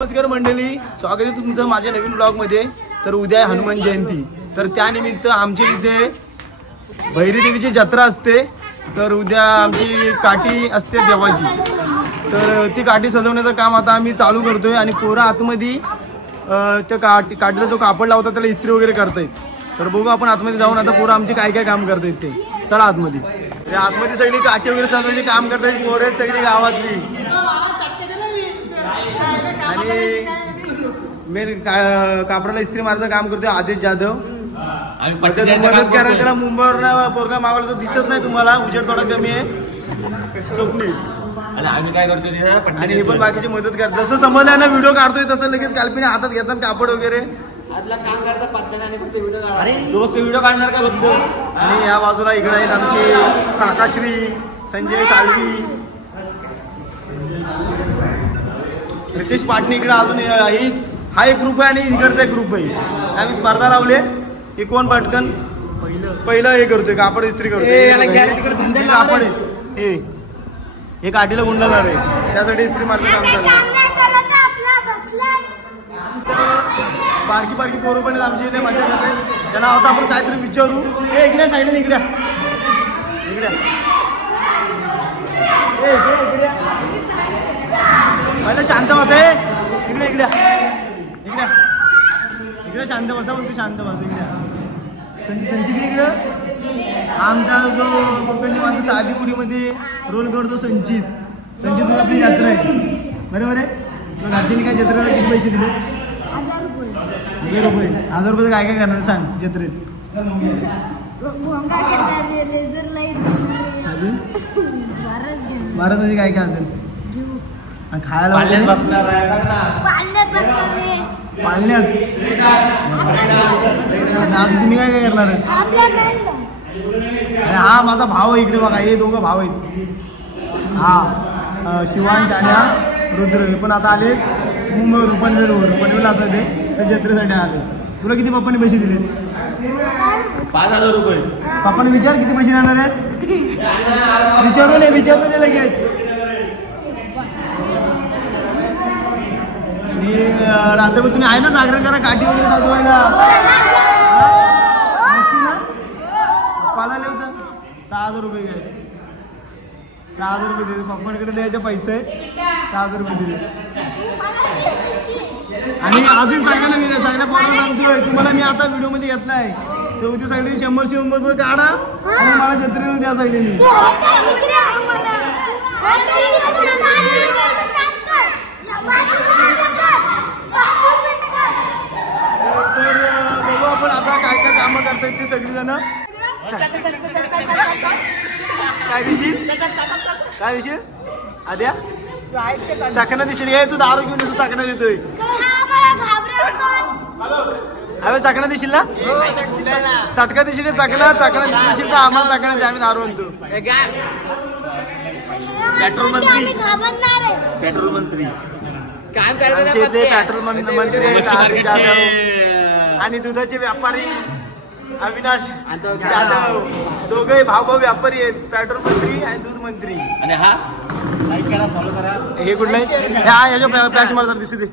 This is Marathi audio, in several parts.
नमस्कार मंडळी, स्वागत आहे तुमचं माझ्या नवीन ब्लॉग मध्ये। तर उद्या आहे हनुमान जयंती, तर त्यानिमित्त आमच्या इथे भैरी देवीची जत्रा असते। तर उद्या आमची काठी असते देवाची, तर ती काठी सजवण्याचं काम आता आम्ही चालू करतोय। आणि पोरं आतमध्ये त्या काठीला जो कापड लावतात त्याला इस्त्री वगैरे करतायत। तर बघू आपण आतमध्ये जाऊन आता पोरं आमची काय काय काम करतायत ते। चला आतमध्ये। आतमध्ये सगळी काठी वगैरे सजवायची काम करतायत पोरं सगळी गावातली। आणि मेन कापडाला इस्त्री मारायचं काम करतोय आदेश जाधव। मदत करायला त्याला मुंबईवरून पोरगा मागवला, तो दिसत नाही तुम्हाला, उजेड थोडा कमी आहे। स्वप्नील आणि आम्ही काय करतोय आणि हे पण बाकीची मदत कर, जसं समजलं ना व्हिडिओ काढतोय तसं लगेच काल्पनिक हातात घेतात कापड वगैरे। आदला काम करायचा पत्ता नाही, फक्त व्हिडिओ काढा। अरे लोक व्हिडिओ काढणार का बघतो। आणि या बाजूला इकडे आहेत आमचे काकाश्री संजय साळवी, रितेश पाटणी इकडे अजून हा एक ग्रुप आहे आणि इकडचा एक ग्रुप आहे। आम्ही स्पर्धा लावले की कोण पटकन पहिलं हे करतोय कापड इस्त्री करतोय। कापड हे काठीला गुंडाळणार आहे, त्यासाठी इस्त्री मारचं काम चालू। बारकी बारकी पोरं पण आमची इथे मजा करते, त्यांना आता आपण काहीतरी विचारू। इकडे साईडला इकडे इकडे पहिलं शांत बसा, इकडे इकडे इकडे इकडे शांत बसा, बोलते शांत बसा इकडे। संचित इकडं आमचा जो पप्पांची माझं साधी पुरीमध्ये रोल करतो संचित आपली यात्रा आहे, बरोबर आहे। मग घरच्यांनी काय जत्रेला किती पैसे दिले? 1000 रुपये। 1000 रुपये काय काय करणार सांग जत्रेत? अजून 12 म्हणजे काय काय अजून खायला पाळण्यात तुम्ही काय काय करणार आहे? हा माझा भाऊ आहे इकडे बघा, हे दोघं भाऊ आहेत। हा शिवांश आणि रुद्र, हे पण आता आले मुंबईवर पनवेलला असं ते जत्रेसाठी आले। तुला किती पप्पाने पैसे दिले? 5000 रुपये। पप्पाने विचार किती पैसे देणार आहे? विचारू नाही लगेच। रात्रभर तुम्ही आहे ना जागरण करा, काठी वगैरे सजवायला। पाला होतं 6000 रुपये घ्यायचे, 6000 रुपये दिले पप्पांकडे, द्यायचे पैसे 6000 रुपये दिले। आणि अजून सगळ्यांना पोरांना सांगतोय, तुम्हाला मी आता व्हिडिओ मध्ये घेतलाय, तर उद्या सगळ्यांनी 100 रुपये काढा आणि मला जत्रेला द्या सगळ्यांनी। तर बघू आपण आता काय काय कामं करतायत ते सगळी जण। काय दिशील आद्या? चाकणा दिशील काय? तू दारू घेऊन येतो चाकणा देतोय? अरे चाकणा दिशील ना? चटका दिशील चाकणा दिशील तर आम्हाला चाकणा द्या, आम्ही दारू आणतो। पेट्रोल मंत्री काम करायचं पेट्रोल मंत्री आणि दुधाचे व्यापारी अविनाश जाधव, दोघे भाऊ व्यापारी आहेत, पेट्रोल मंत्री आणि दूध मंत्री। आणि हा लाईक करा, फॉलो करा। हे कुठलं आहे? याच्या फ्लॅश मारतात दिसू दे,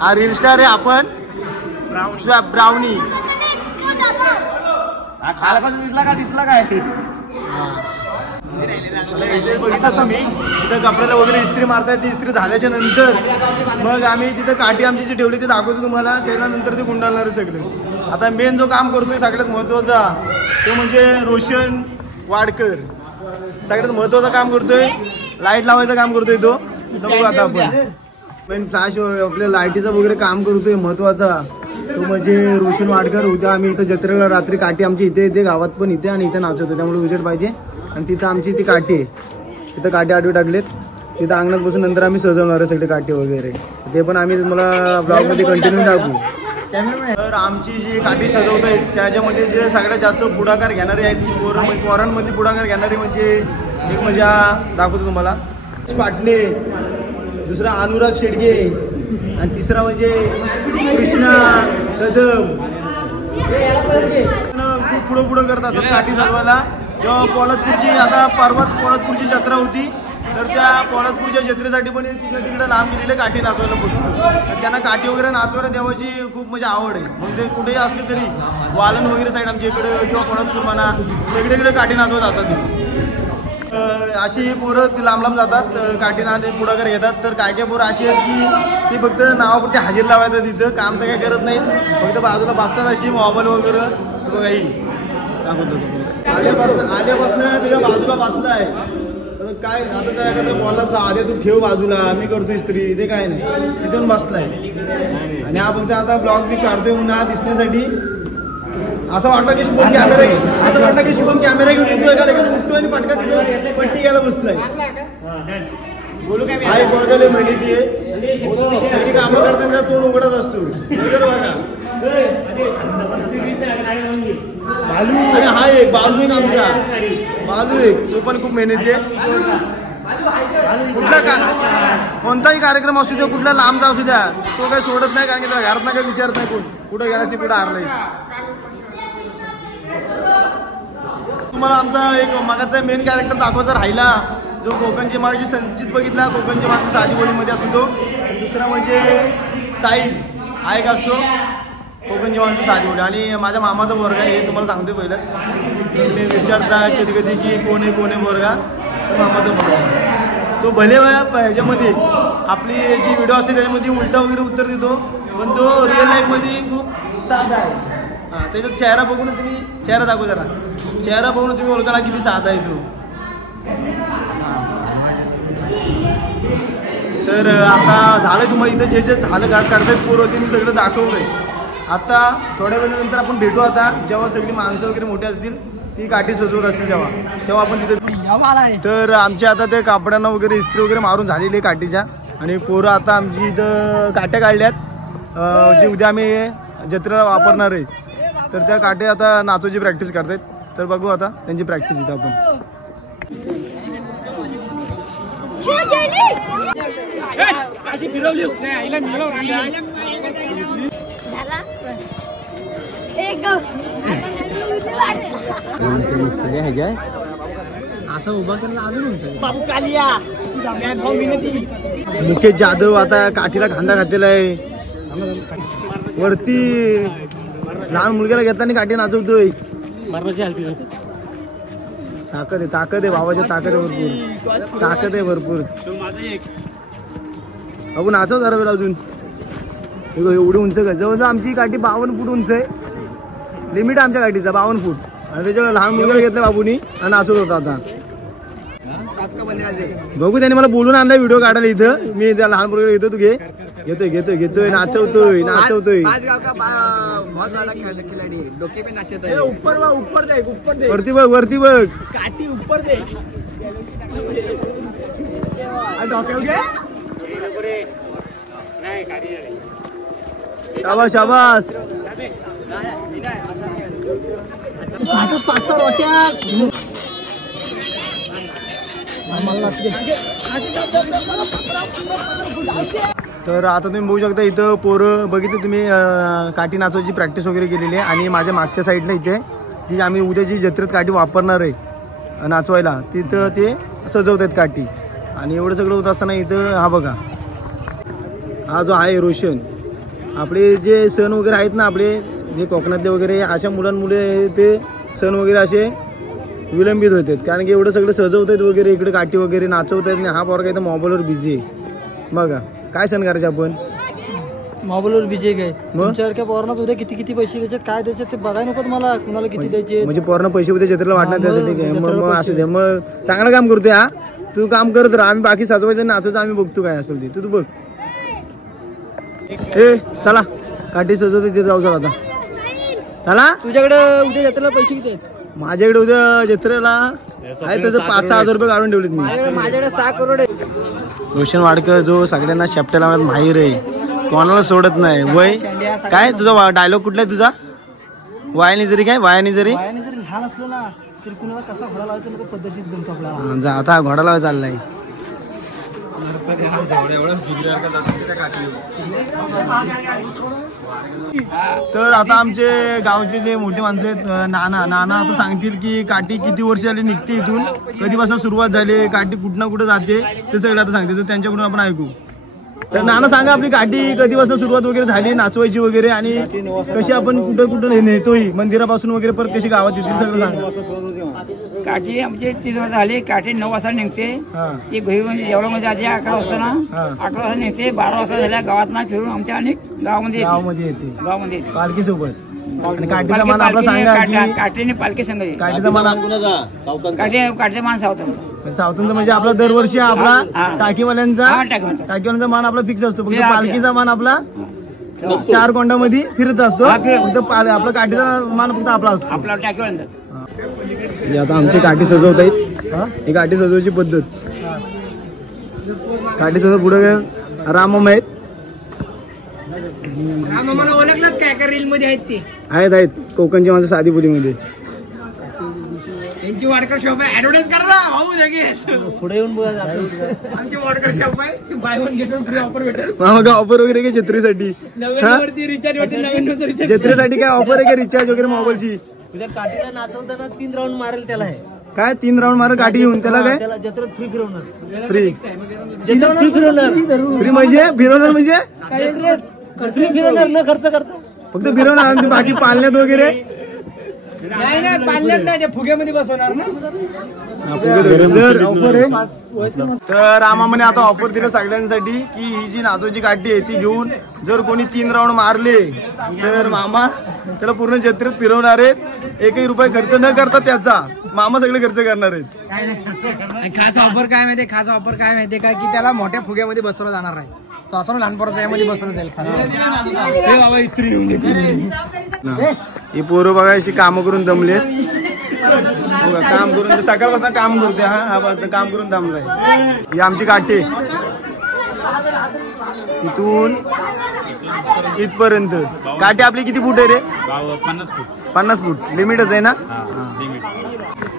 हा रील स्टार आहे आपण ब्राउनी। खायला पण दिसला काय? बघितलं तुम्ही तिथं कपड्याला वगैरे इस्त्री मारतायत, ती इस्त्री झाल्याच्या नंतर मग आम्ही तिथं काठी आमची जी ठेवली ती दाखवतो तुम्हाला, त्यानंतर ते गुंडाळणार सगळं। आता मेन जो काम करतोय सगळ्यात महत्वाचा तो म्हणजे रोशन वाडकर, सगळ्यात महत्वाचं काम करतोय, लाईट लावायचं काम करतोय तो। बघू आता आपण पण फ्लॅश आपल्या लाईटीचं वगैरे काम करतोय महत्वाचा तो म्हणजे रोशन वाडकर। उद्या आम्ही इथं जत्रेला रात्री काठी आमची इथे गावात पण इथे आणि इथे नाचवतो, त्यामुळे उजेड पाहिजे। आणि तिथं आमची ती काठी आहे, तिथं काठी आडवी टाकलेत, तिथं अंगणात बसून नंतर आम्ही सजवणार आहे सगळे काठी वगैरे, ते पण आम्ही तुम्हाला ब्लॉग मध्ये कंटिन्यू टाकू। तर आमची जी काठी सजवत आहेत त्याच्यामध्ये जे सगळ्यात जास्त पुढाकार घेणारे आहेत ती पोरांमध्ये पुढाकार घेणारे म्हणजे एक मजा दाखवतो तुम्हाला, पाटणे, दुसरा अनुराग शेडगे आणि तिसरा म्हणजे कृष्णा कदम। खूप पुढं करत असतात काठी सजवायला। जेव्हा पोलादपूरची आता परवाच पोलादपूरची जत्रा होती तर त्या पोलादपूरच्या जत्रेसाठी पण तिकडे लांब गेलेले काठी नाचवायला बोलतो. तर त्यांना काठी वगैरे नाचवायला देवाची खूप म्हणजे आवड आहे. मग ते कुठेही असले तरी वालन वगैरे साईड आमच्या इकडे किंवा पोलादपूर म्हणा सगळीकडे काठी नाचवत जातात ते. अशी पोरं ती लांब लांब जातात काठी नाच पुढाकार घेतात. तर काय काय पोरं अशी आहेत की ती फक्त नावापुरती हजेरी लावायचं तिथं काम तर काय करत नाहीत. फक्त बाजूला बसतात अशी मोबाईल वगैरे बघा ही दाखवतो. आल्यापासून त्याच्या बाजूला बसलाय काय आता त्या एखाद्या बॉलला आधी तू ठेव बाजूला मी करतो इस्त्री ते काय नाही तिथून बसलाय. आणि हा फक्त आता ब्लॉग बी काढतोय म्हणून हा दिसण्यासाठी. असं वाटलं की शुभम कॅमेरा घेऊन येतोय का लगेच उठतोय आणि पटका तिथं पट्टी घ्यायला बसलाय. हा एक वर्गाला माहिती आहे सगळी कामं करताना तोंड उघडत असतो बघा. आणि हा एक बालू एक आमचा बालू एक तो पण खूप मेहनती आहे. कुठला कोणताही कार्यक्रम असू द्या कुठला लांबचा असू द्या तो काही सोडत नाही कारण की त्याला घरात नाही काही विचारत नाही कोण कुठं गेलास नाही कुठं हारलायस. तुम्हाला आमचा एक मगाचा मेन कॅरेक्टर दाखवायचा राहिला जो कोकणची मागची संचित बघितला कोकणची मागची साधी बोलीमध्ये असतो तो. दुसरा म्हणजे साईड हा एक असतो कोकण जेवणचं साधी बोली. आणि माझ्या मामाचा वर्ग आहे हे तुम्हाला सांगतोय पहिलंच. तुम्ही विचारता कधी कधी की कोण आहे वर्गा तो मामाचा वर्ग आहे. तो भले ह्याच्यामध्ये आपली जी व्हिडिओ असते त्याच्यामध्ये उलटा वगैरे उत्तर देतो पण तो रिअल लाईफमध्ये खूप साधा आहे. हां त्याचा चेहरा बघून तुम्ही चेहरा दाखवू जरा चेहरा बघून तुम्ही ओळखाला किती साधा आहे तो. तर आता झालं तुम्हाला इथं जे जे झालं काढतायत पोरं ते मी सगळं दाखवलंय. आता थोड्या वेळानंतर आपण भेटू आता जेव्हा सगळी माणसं वगैरे मोठी असतील ती काठी सजवत असतील तेव्हा आपण तिथे. तर आमच्या आता ते कापडांना वगैरे इस्त्री वगैरे मारून झालेली आहे काठीच्या. आणि पोरं आता आमची इथं काट्या काढल्यात जी उद्या आम्ही जत्रेला वापरणार आहे. तर त्या काठी आता नाचवायची प्रॅक्टिस करतायत. तर बघू आता त्यांची प्रॅक्टिस इथं आपण. मुकेश जाधव आता काठीला खांदा घातलेला आहे. वरती लहान मुलग्याला घेताना काठी नाचवतोय. ताकद आहे भावाच्या ताकद आहे भरपूर. अगो नाचव जरा वेळ अजून एवढी उंच जवळजवळ आमची काठी 52 फूट उंच आहे. लिमिट आमच्या गाठीचा 52 फूट. आणि त्याच्या लहान मुलगा घेतला बाबूनी आणि नाचवत होता. आता बघू त्याने मला बोलून आणलाय व्हिडिओ काढायला इथं. मी त्या लहान मुलगा घेतो तू घेतोय नाचवतोय. वरती बघ काठी ऊपर दे शाबास शाबास. तर आता तुम्ही बघू शकता इथं पोरं बघितलं तुम्ही काठी नाचवायची प्रॅक्टिस वगैरे केलेली आहे. आणि माझ्या मागच्या साईडला इथे जी आम्ही उद्या जी जत्रेत काठी वापरणार आहे नाचवायला तिथं ते सजवत आहेत काठी. आणि एवढं सगळं होत असताना इथं हा बघा हा जो आहे रोशन आपले जे सण वगैरे आहेत ना आपले जे कोकणातले वगैरे अशा मुलांमुळे ते सण वगैरे असे विलंबित होतात. कारण की एवढं सगळं सजवत आहेत वगैरे इकडे काठी वगैरे नाचवत आहेत. हा पोरगा इथं मोबाईलवर बिझी आहे. बघा काय सण करायचे आपण मोबाईलवर बिझी काय तुमच्यासारख्या पोरांना उद्या किती पैसे द्यायचे काय द्यायचे ते बघाय नको मला कुणाला किती द्यायचे. म्हणजे पोरांना पैसे उद्या जत्रेला वाटणार त्यासाठी काय मग असू दे. मग चांगलं काम करतोय हा तू काम करत राहा. आम्ही बाकी सजवायचं नाचवायचं आम्ही बघतो काय असेल ते तू बघ. ए चला काठी सजवते तिथे जाऊ चला आता चला. तुझ्याकडे उद्या जत्रेला पैसे किती आहेत. माझ्याकडे उद्या जत्रेला आहे त्याचं 5-6 हजार रुपये काढून ठेवलेत मी. माझ्याकडे 6 करोड आहे. रोशन वाडकर जो सगळ्यांना शेपट्या लावण्यात माहीर आहे कोणाला सोडत नाही. वय काय तुझा डायलॉग कुठला आहे तुझा वायानी जरी लहान असलो ना तरी कुणाला कसा घोडा लावायचा पद्धतशीर जमतो आपल्याला. आता घोडा लावायचा चाललाय तर आता आमचे गावचे जे मोठे माणसं आहेत नाना आता सांगतील की काठी किती वर्ष झाली निघते इथून, कधीपासून सुरुवात झाली, काठी कुठं कुठं जाते ते सगळं आता सांगते. तर त्यांच्याकडून आपण ऐकू. तर नाना सांगा आपली काठी कधीपासून सुरुवात वगैरे झाली नाचवायची वगैरे, आणि कशी आपण कुठं कुठं नेतोय मंदिरापासून वगैरे परत कशी गावात येतील सगळं सांगा. काठी आमची 30 वर्ष झाली. काठी 9 वाजता निघते. ती घरी म्हणजे जेवणामध्ये आधी 11 वाजता ना 8 वाजता निघते. 12 वाजता झाल्या गावात ना फिरून आमच्या अनेक गावामध्ये येते. पालखी सोबत. आणि काठीचा मान आपला सांगा की काठीने पालखी संघ काठीचा मान काठीचा मान सावतून म्हणजे आपला दरवर्षी आपला टाकीवाल्यांचा मान आपला फिक्स असतो. फक्त पालखीचा मान आपला 4 कोंडामध्ये फिरत असतो. फक्त आपला काठीचा मान फक्त आपला असतो. आपला टाकीवाल्यांचा. आता आमची काठी सजवत आहेत. ही काठी सजवायची पद्धत. काठी सजवत पुढे रामम आहेत. मला ओळखलं काय का रील मध्ये आहेत ते आहेत कोकणची माणसं साधी बोलीमध्ये. त्यांची वाडकर शॉप आहे. ऍडव्हर्टाइज करा ना भाऊ लगेच. पुढे येऊन बघा. आमची वाडकर शॉप आहे. By one get one free offer भेटेल. मग ऑफर वगैरे काय जत्रेसाठी? नवीन रिचार्ज वरती नवीन रिचार्ज. जत्रेसाठी काय ऑफर आहे का रिचार्ज वगैरे मोबाईलची? तुझ्या काठीला नाचवताना 3 राऊंड मारेल त्याला आहे. काय 3 राऊंड मार काठी घेऊन त्याला काय त्याला जत्रेत फ्री फिरवणार. फ्री फिरवणार. फ्री म्हणजे फिरवणार म्हणजे फ्री फिरवणार न खर्च करता. फक्त फिरवणार आणि बाकी पालण्यात वगैरे नाही पाण्यात नाही फुग्यामध्ये बसवणार ना. ऑफर आहे. तर आम्हा म्हणे आता ऑफर दिलं सगळ्यांसाठी की ही जी नाचवायची काठी आहे ती घेऊन जर कोणी 3 राऊंड मारले तर मामा त्याला पूर्ण जत्रेत फिरवणार आहेत. 1 रुपये खर्च न करता त्याचा मामा सगळे खर्च करणार आहेत. खास ऑफर काय माहितीये? खास ऑफर काय माहितीये काय की त्याला मोठ्या फुग्यामध्ये बसवलं जाणार आहे. तो असं लहानपणात त्यामध्ये बसवलं जाईल. ही पोरं बघा अशी कामं करून दमलेत. काम करून सकाळपासून काम करतोय. हा काम करून दमलाय. ही आमची काठी इथून इथपर्यंत. काठी आपली किती फूट आहे रे? 50 फूट लिमिटच आहे ना.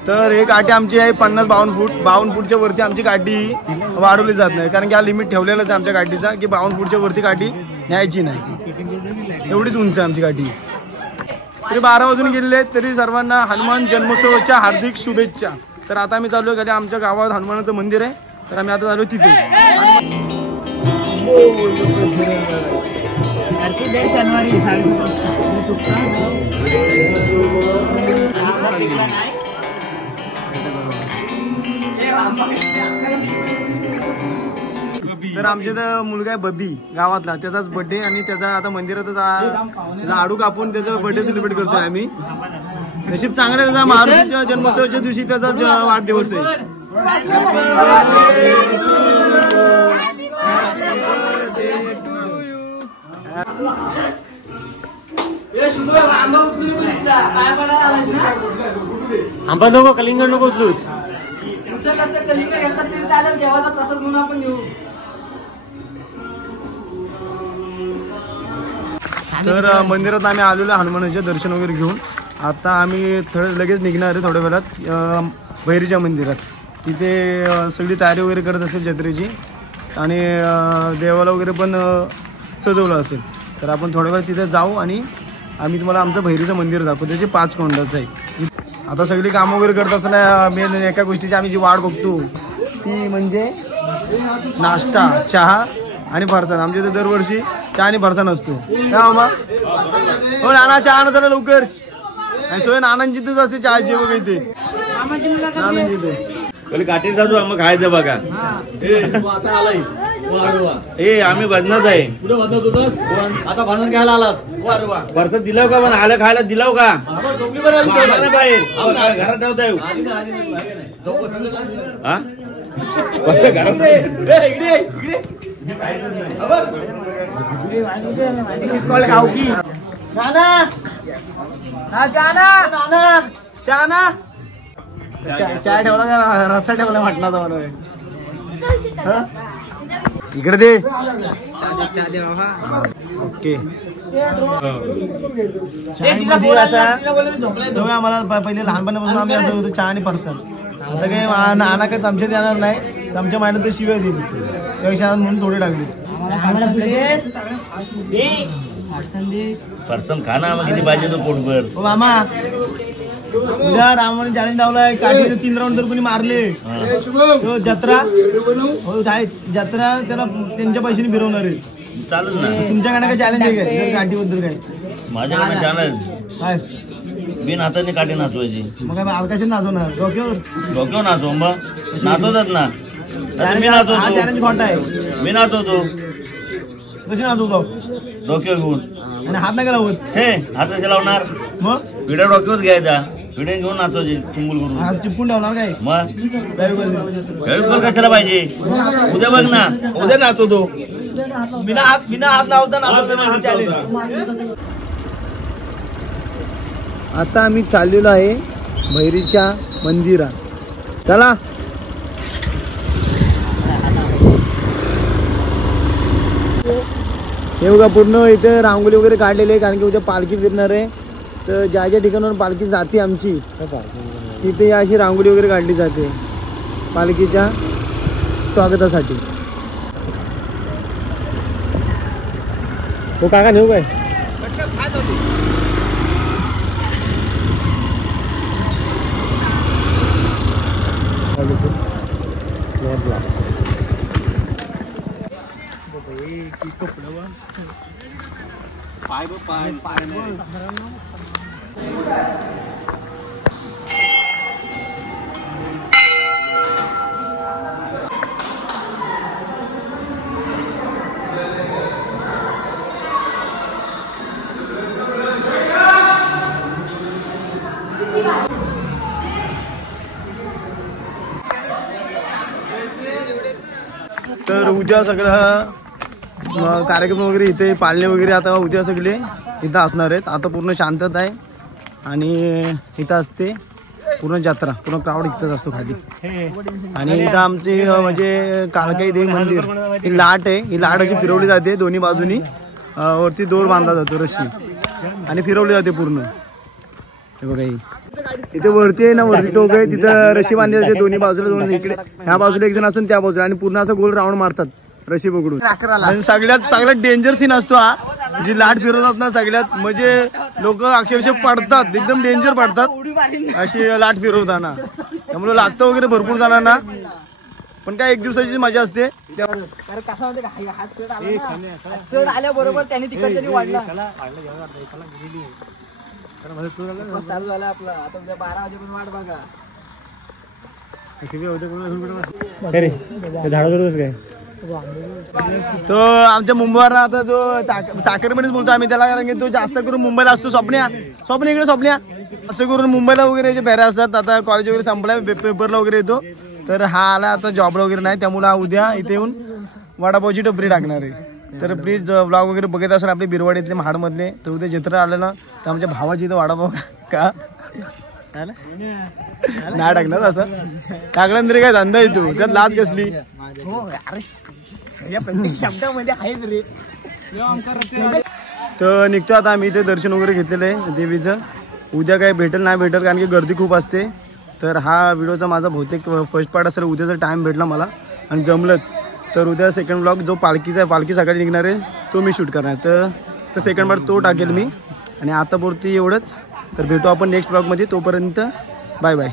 तर हे काठी आमची आहे 50-52 फूट. 52 फूटच्या वरती आमची काठी वाढवली जात नाही, कारण की हा लिमिट ठेवलेलाच आहे आमच्या काठीचा की 52 फूटच्या वरती काठी न्यायची नाही. एवढीच उंच आहे आमची काठी. तरी 12 वाजून गेलेले आहेत. तरी सर्वांना हनुमान जन्मोत्सवाच्या हार्दिक शुभेच्छा. तर आता आम्ही चालू आहे आमच्या गावात हनुमानाचं मंदिर आहे. तर आम्ही आता चालू तिथे. तर आमच्या इथं मुलगा आहे बबी गावातला, त्याचाच बर्थडे आणि त्याचा आता मंदिरातच लाडू कापून त्याचा बर्थडे सेलिब्रेट करतोय आम्ही. नशीब चांगलं आहे त्याचा. महाराजांच्या जन्मोत्सवाच्या दिवशी त्याचा वाढदिवस आहे. आंबा नको, कलिंगड नको उचलूस. तर मंदिरात आम्ही आलेलो हनुमानाचे दर्शन वगैरे घेऊन. आता आम्ही लगेच निघणार आहे थोड्या वेळात भैरीच्या मंदिरात. तिथे सगळी तयारी वगैरे करत असेल जत्रेची आणि देवाला वगैरे पण सजवलं असेल. तर आपण थोड्या वेळात तिथे जाऊ आणि आम्ही तुम्हाला आमचं भैरीचं मंदिर दाखवतो. त्याचे 5 कोंडाचं आहे. आता सगळी कामं वगैरे करत असताना मेन एका गोष्टीची आम्ही जी वाट बघतो ती म्हणजे नाश्ता, चहा आणि फरसाण. आमच्या इथे दरवर्षी चहा आणि फरसाण असतो. काय मामा? हो नाना, चहा ना चला लवकर. सोय नानांची तिथेच असते चहाची वगैरे इथे. नानांची इथे काठी जातो मग खायचं बघा. ए आम्ही बदनात आहे. आता भांडण घ्यायला आलास? वर्ष दिलाव का? पण आलं खायला दिलाव का? बाहेर घरात ठेवता येऊ. हा चहा ठेवला का रस्सा ठेवला म्हटला मला. इकडे दे. ओके. सवय आम्हाला पहिले लहानपणापासून आम्ही असं चहा आणि फरसाण. आता काही नाना काही चमच्यात येणार नाही. चमच्या मांडत शिवाय दिली. त्यापेक्षा म्हणून थोडे टाकले. फरसम खा ना, मग किती पाहिजे तो पोटभर. हो मामा, उद्या रामाने चॅलेंज लावलाय, काठीचे 3 राऊंड जर कोणी मारले तो जत्रा हो जत्रा त्याला त्यांच्या पैशाने फिरवणार आहे. चालत ना. तुमच्याकडे काय चॅलेंज आहे काय काठीबद्दल काय? माझ्याकडे चॅलेंज काय बिन हाताने काठी नाचवायची. मग काय आकाशात नाचवणार डोक्यावर? डोक्यावर नाचव मग नाचवतात ना. मी हा नाचवतो, चॅलेंज खोटा आहे. मी नाचवतो कशी नाचवतो? डोक्यावर घेऊन. आणि हात नाही लावत. छे हात कसे लावणार? मग पिढ्या डोक्यावर घ्यायचा, पिढ्या घेऊन नाचवायची चुंबुल करून. हात चिपकून ठेवणार काय? मग काय हेल्प कशाला पाहिजे? उद्या बघ ना, उद्या नाचवतो. बिना हात लावता नाचवतो चॅलेंज. आता आम्ही चाललेलो आहे भैरीच्या मंदिरात. चला हे बघा पूर्ण इथे रांगोळी वगैरे काढलेली आहे, कारण की उद्या पालखी फिरणार आहे. तर ज्या ज्या ठिकाणावर पालखी जाते आमची तिथे अशी रांगोळी वगैरे काढली जाते पालखीच्या स्वागतासाठी. हो काका नेऊ काय? तर उद्या सगळं कार्यक्रम वगैरे इथे पालणे वगैरे आता उद्या सगळे इथं असणार आहेत. आता पूर्ण शांतता आहे आणि इथं असते पूर्ण जत्रा, पूर्ण क्राऊड इथंच असतो खाली. आणि इथं आमची म्हणजे काळकाई देवी मंदिर ही लाट आहे, ही लाट अशी फिरवली जाते दोन्ही बाजूनी, वरती दोर बांधला जातो रस्सी आणि फिरवली जाते पूर्ण. हे बघा इथे वरती आहे ना, वरती टोक आहे, तिथं रशी बांधली जाते दोन्ही बाजूला. दोन इकडे ह्या बाजूला एक जण असून त्या बाजूला, आणि पूर्ण असं गोल राऊंड मारतात रशी पकडून. आणि सगळ्यात डेंजर सीन असतो हा, जी लाट फिरवतात ना सगळ्यात, म्हणजे लोक अक्षरशः पडतात, एकदम डेंजर पडतात अशी लाट फिरवताना. त्यामुळे लागतं वगैरे भरपूर जणांना, पण काय एक दिवसाची मजा असते. आल्याबरोबर त्यांनी तिकडच्या वाढला चालू झाला आपला. आता उद्या 12 वाजेपर्यंत वाट बघा. तो आमच्या मुंबईवर आता जो चाकरपणीच बोलतो आम्ही त्याला, कारण की तो जास्त करून मुंबईला असतो. स्वप्न्या इकडे स्वप्न्या असं करून मुंबईला वगैरे जे फेऱ्या असतात. आता कॉलेज वगैरे संपलाय, पेपरला वगैरे येतो. तर हा आला आता जॉबला वगैरे नाही, त्यामुळे उद्या इथे येऊन वडापावची टपरी टाकणार आहे. तर प्लीज ब्लॉग वगैरे बघत असाल आपले बिरवाडीतले महाडमधले, तर उद्या जत्रा आलं ना तर आमच्या भावाची इथं वडापाव का नाही टाकणार. असं टाकलं तरी काय धंदा येतो, त्यात लाज कसली. प्रत्येक शब्दामध्ये आहेत रे. तर निघतो आता आम्ही. इथे दर्शन वगैरे घेतलेलं आहे देवीचं. उद्या काय भेटेल नाही भेटेल, कारण की गर्दी खूप असते. तर हा व्हिडिओचा माझा बहुतेक फर्स्ट पार्ट असेल. उद्याचा टाइम भेटला मला आणि जमलंच तर उद्या सेकंड ब्लॉग जो पालखीचा आहे, पालखी सकाळी निघणार आहे, तो मी शूट करणार. तर सेकंड पार्ट तो टाकेल मी. आणि आतापुरती एवढंच. तर भेटू आपण नेक्स्ट ब्लॉगमध्ये. तोपर्यंत बाय बाय.